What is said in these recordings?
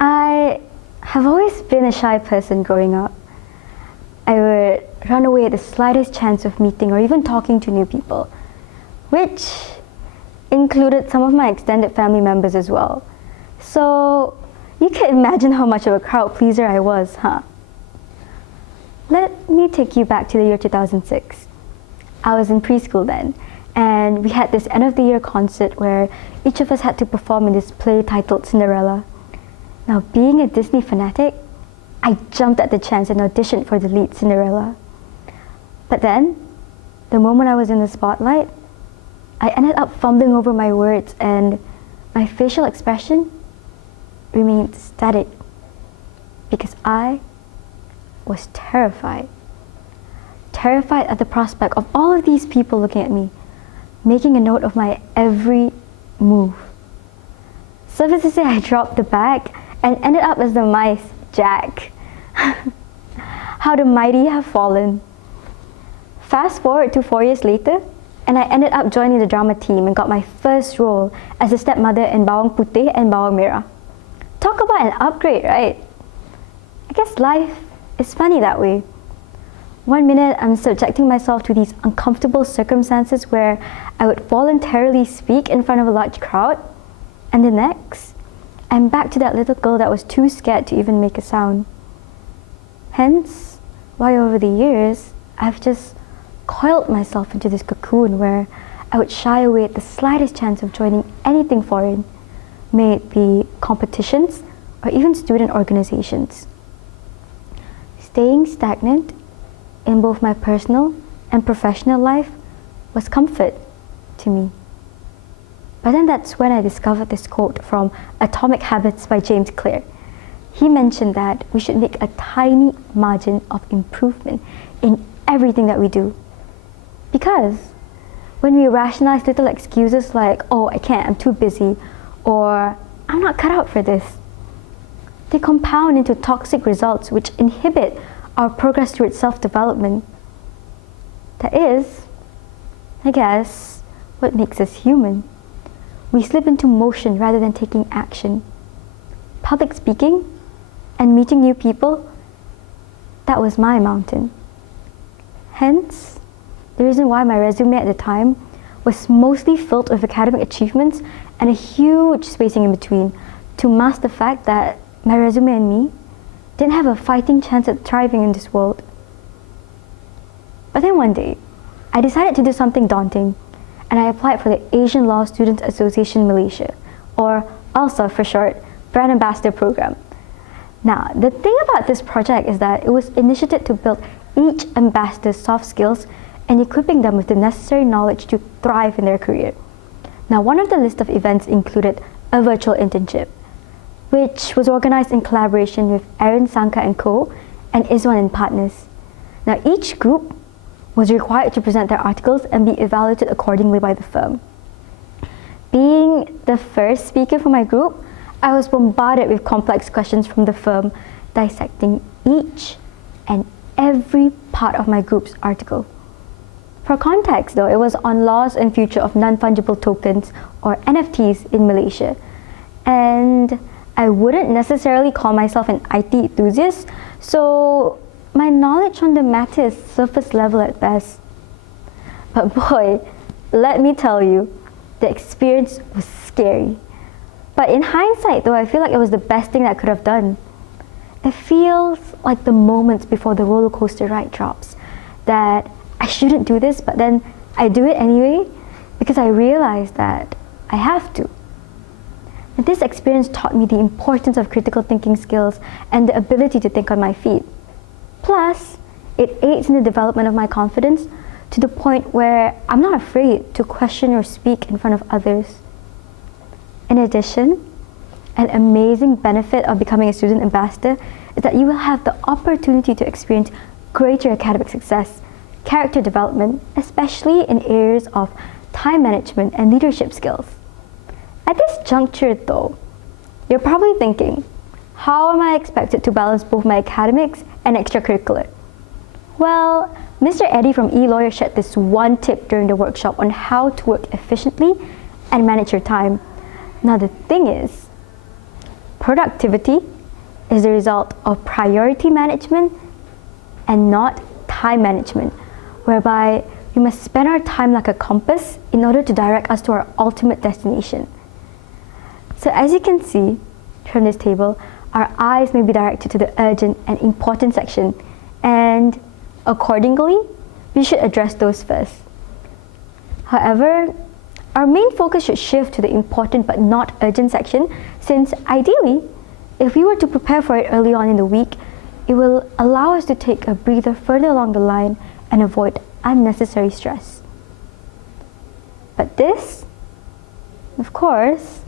I have always been a shy person growing up. I would run away at the slightest chance of meeting or even talking to new people, which included some of my extended family members as well. So you can imagine how much of a crowd pleaser I was, huh? Let me take you back to the year 2006. I was in preschool then, and we had this end of the year concert where each of us had to perform in this play titled Cinderella. Now, being a Disney fanatic, I jumped at the chance and auditioned for the lead Cinderella. But then, the moment I was in the spotlight, I ended up fumbling over my words and my facial expression remained static because I was terrified. Terrified at the prospect of all of these people looking at me, making a note of my every move. Suffice to say, I dropped the bag and ended up as the mice, Jack. How the mighty have fallen. Fast forward to 4 years later, and I ended up joining the drama team and got my first role as a stepmother in Bawang Putih and Bawang Merah. Talk about an upgrade, right? I guess life is funny that way. One minute I'm subjecting myself to these uncomfortable circumstances where I would voluntarily speak in front of a large crowd, and the next, I'm back to that little girl that was too scared to even make a sound. Hence, why over the years, I've just coiled myself into this cocoon where I would shy away at the slightest chance of joining anything foreign, may it be competitions or even student organizations. Staying stagnant in both my personal and professional life was comfort to me. But then that's when I discovered this quote from Atomic Habits by James Clear. He mentioned that we should make a tiny margin of improvement in everything that we do. Because when we rationalize little excuses like, oh, I can't, I'm too busy, or I'm not cut out for this, they compound into toxic results which inhibit our progress towards self-development. That is, I guess, what makes us human. We slip into motion rather than taking action. Public speaking and meeting new people, that was my mountain. Hence, the reason why my resume at the time was mostly filled with academic achievements and a huge spacing in between to mask the fact that my resume and me didn't have a fighting chance at thriving in this world. But then one day, I decided to do something daunting, and I applied for the Asian Law Students Association Malaysia, or Elsa for short, Brand Ambassador Program. Now, the thing about this project is that it was initiated to build each ambassador's soft skills and equipping them with the necessary knowledge to thrive in their career. Now, one of the list of events included a virtual internship, which was organized in collaboration with Aaron Sanka & Co. and Izwan and Partners. Now, each group was required to present their articles and be evaluated accordingly by the firm. Being the first speaker for my group, I was bombarded with complex questions from the firm, dissecting each and every part of my group's article. For context though, it was on laws and future of non-fungible tokens, or NFTs, in Malaysia. And I wouldn't necessarily call myself an IT enthusiast, so my knowledge on the matter is surface level at best. But boy, let me tell you, the experience was scary. But in hindsight though, I feel like it was the best thing that I could have done. It feels like the moments before the roller coaster ride drops, that I shouldn't do this, but then I do it anyway because I realize that I have to. And this experience taught me the importance of critical thinking skills and the ability to think on my feet. Plus, it aids in the development of my confidence to the point where I'm not afraid to question or speak in front of others. In addition, an amazing benefit of becoming a student ambassador is that you will have the opportunity to experience greater academic success, character development, especially in areas of time management and leadership skills. At this juncture though, you're probably thinking, how am I expected to balance both my academics and extracurricular? Well, Mr. Eddie from eLawyer shared this one tip during the workshop on how to work efficiently and manage your time. Now the thing is, productivity is the result of priority management and not time management, whereby we must spend our time like a compass in order to direct us to our ultimate destination. So as you can see from this table, our eyes may be directed to the urgent and important section, and accordingly, we should address those first. However, our main focus should shift to the important but not urgent section, since ideally, if we were to prepare for it early on in the week, it will allow us to take a breather further along the line and avoid unnecessary stress. But this, of course,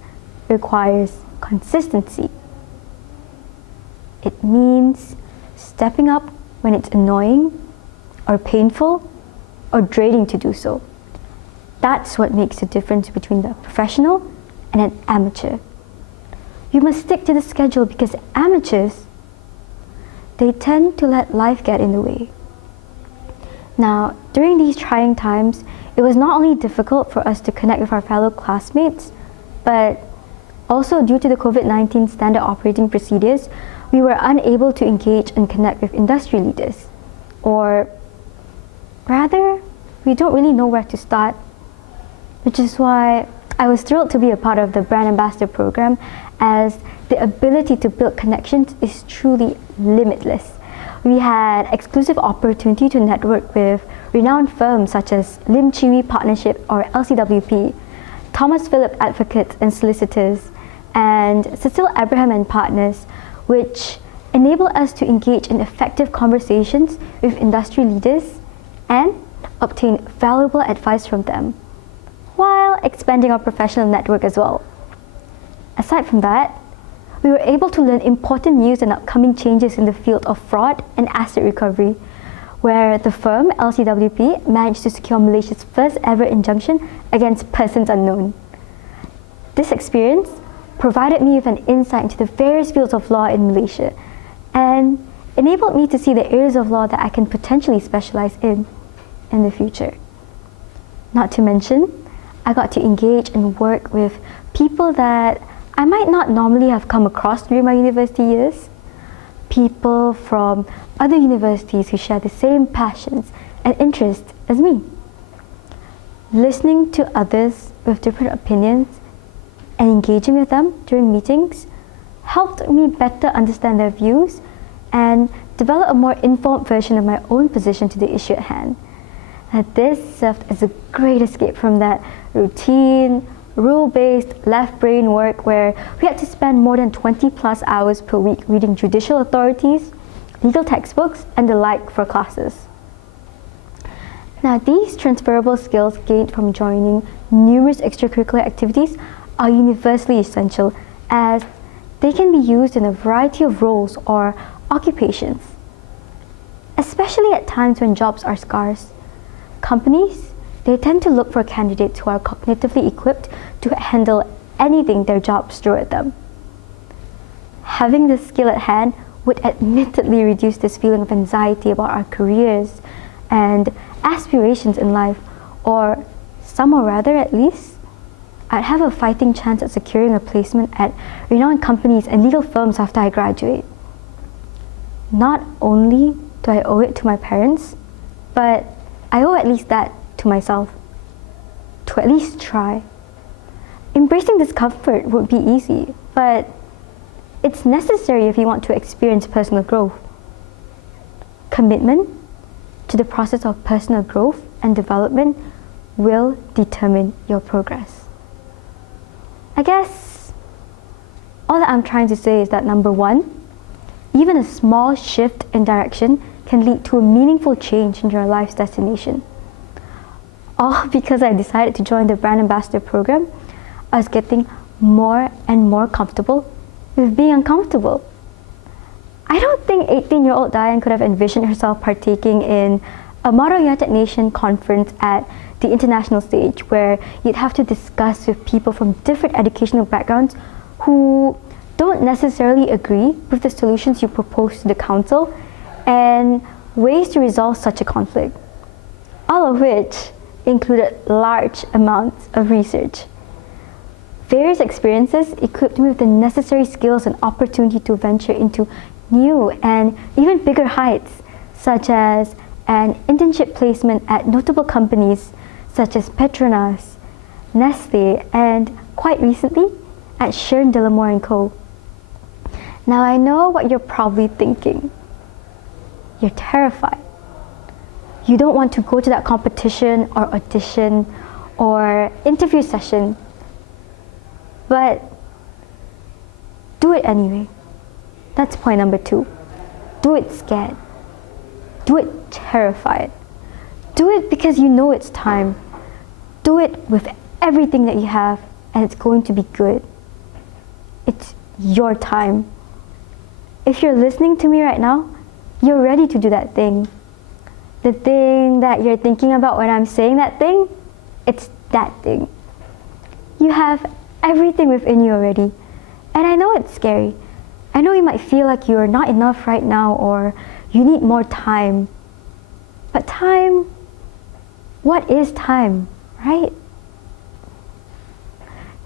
requires consistency. It means stepping up when it's annoying or painful or draining to do so. That's what makes the difference between the professional and an amateur. You must stick to the schedule because amateurs, they tend to let life get in the way. Now, during these trying times, it was not only difficult for us to connect with our fellow classmates, but also due to the COVID-19 standard operating procedures, we were unable to engage and connect with industry leaders. Or rather, we don't really know where to start, which is why I was thrilled to be a part of the Brand Ambassador program, as the ability to build connections is truly limitless. We had exclusive opportunity to network with renowned firms such as Lim Chiwi Partnership or LCWP, Thomas Phillip Advocates and Solicitors, and Cecile Abraham and Partners, which enable us to engage in effective conversations with industry leaders and obtain valuable advice from them, while expanding our professional network as well. Aside from that, we were able to learn important news and upcoming changes in the field of fraud and asset recovery, where the firm LCWP managed to secure Malaysia's first ever injunction against persons unknown. This experience provided me with an insight into the various fields of law in Malaysia and enabled me to see the areas of law that I can potentially specialize in the future. Not to mention, I got to engage and work with people that I might not normally have come across during my university years. People from other universities who share the same passions and interests as me. Listening to others with different opinions and engaging with them during meetings helped me better understand their views and develop a more informed version of my own position to the issue at hand. And this served as a great escape from that routine, rule-based, left-brain work where we had to spend more than 20 plus hours per week reading judicial authorities, legal textbooks, and the like for classes. Now, these transferable skills gained from joining numerous extracurricular activities are universally essential, as they can be used in a variety of roles or occupations. Especially at times when jobs are scarce, companies, they tend to look for candidates who are cognitively equipped to handle anything their jobs throw at them. Having this skill at hand would admittedly reduce this feeling of anxiety about our careers and aspirations in life, or some or rather at least, I'd have a fighting chance at securing a placement at renowned companies and legal firms after I graduate. Not only do I owe it to my parents, but I owe at least that to myself, to at least try. Embracing discomfort would be easy, but it's necessary if you want to experience personal growth. Commitment to the process of personal growth and development will determine your progress. I guess all that I'm trying to say is that number one, even a small shift in direction can lead to a meaningful change in your life's destination. All because I decided to join the Brand Ambassador program, I was getting more and more comfortable with being uncomfortable. I don't think 18-year-old Dayang could have envisioned herself partaking in a Model United Nations conference at the international stage, where you'd have to discuss with people from different educational backgrounds who don't necessarily agree with the solutions you propose to the council and ways to resolve such a conflict, all of which included large amounts of research. various experiences equipped me with the necessary skills and opportunity to venture into new and even bigger heights, such as an internship placement at notable companies such as Petronas, Nestle, and quite recently at Sharon Delamore & Co. Now I know what you're probably thinking. You're terrified. You don't want to go to that competition or audition or interview session, but do it anyway. That's point number 2. Do it scared. Do it terrified. Do it because you know it's time. Do it with everything that you have, and it's going to be good. It's your time. If you're listening to me right now, you're ready to do that thing. The thing that you're thinking about when I'm saying that thing, it's that thing. You have everything within you already. And I know it's scary. I know you might feel like you're not enough right now or you need more time. But time, what is time, right?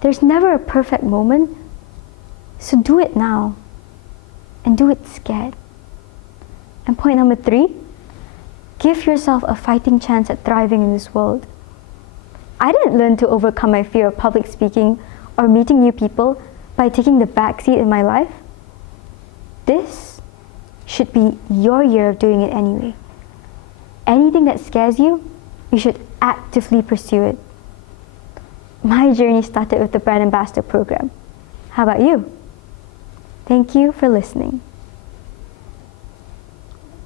There's never a perfect moment, so do it now. And do it scared. And point number 3, give yourself a fighting chance at thriving in this world. I didn't learn to overcome my fear of public speaking or meeting new people by taking the back seat in my life. This should be your year of doing it anyway. Anything that scares you, you should actively pursue it. My journey started with the Brand Ambassador program. How about you? Thank you for listening.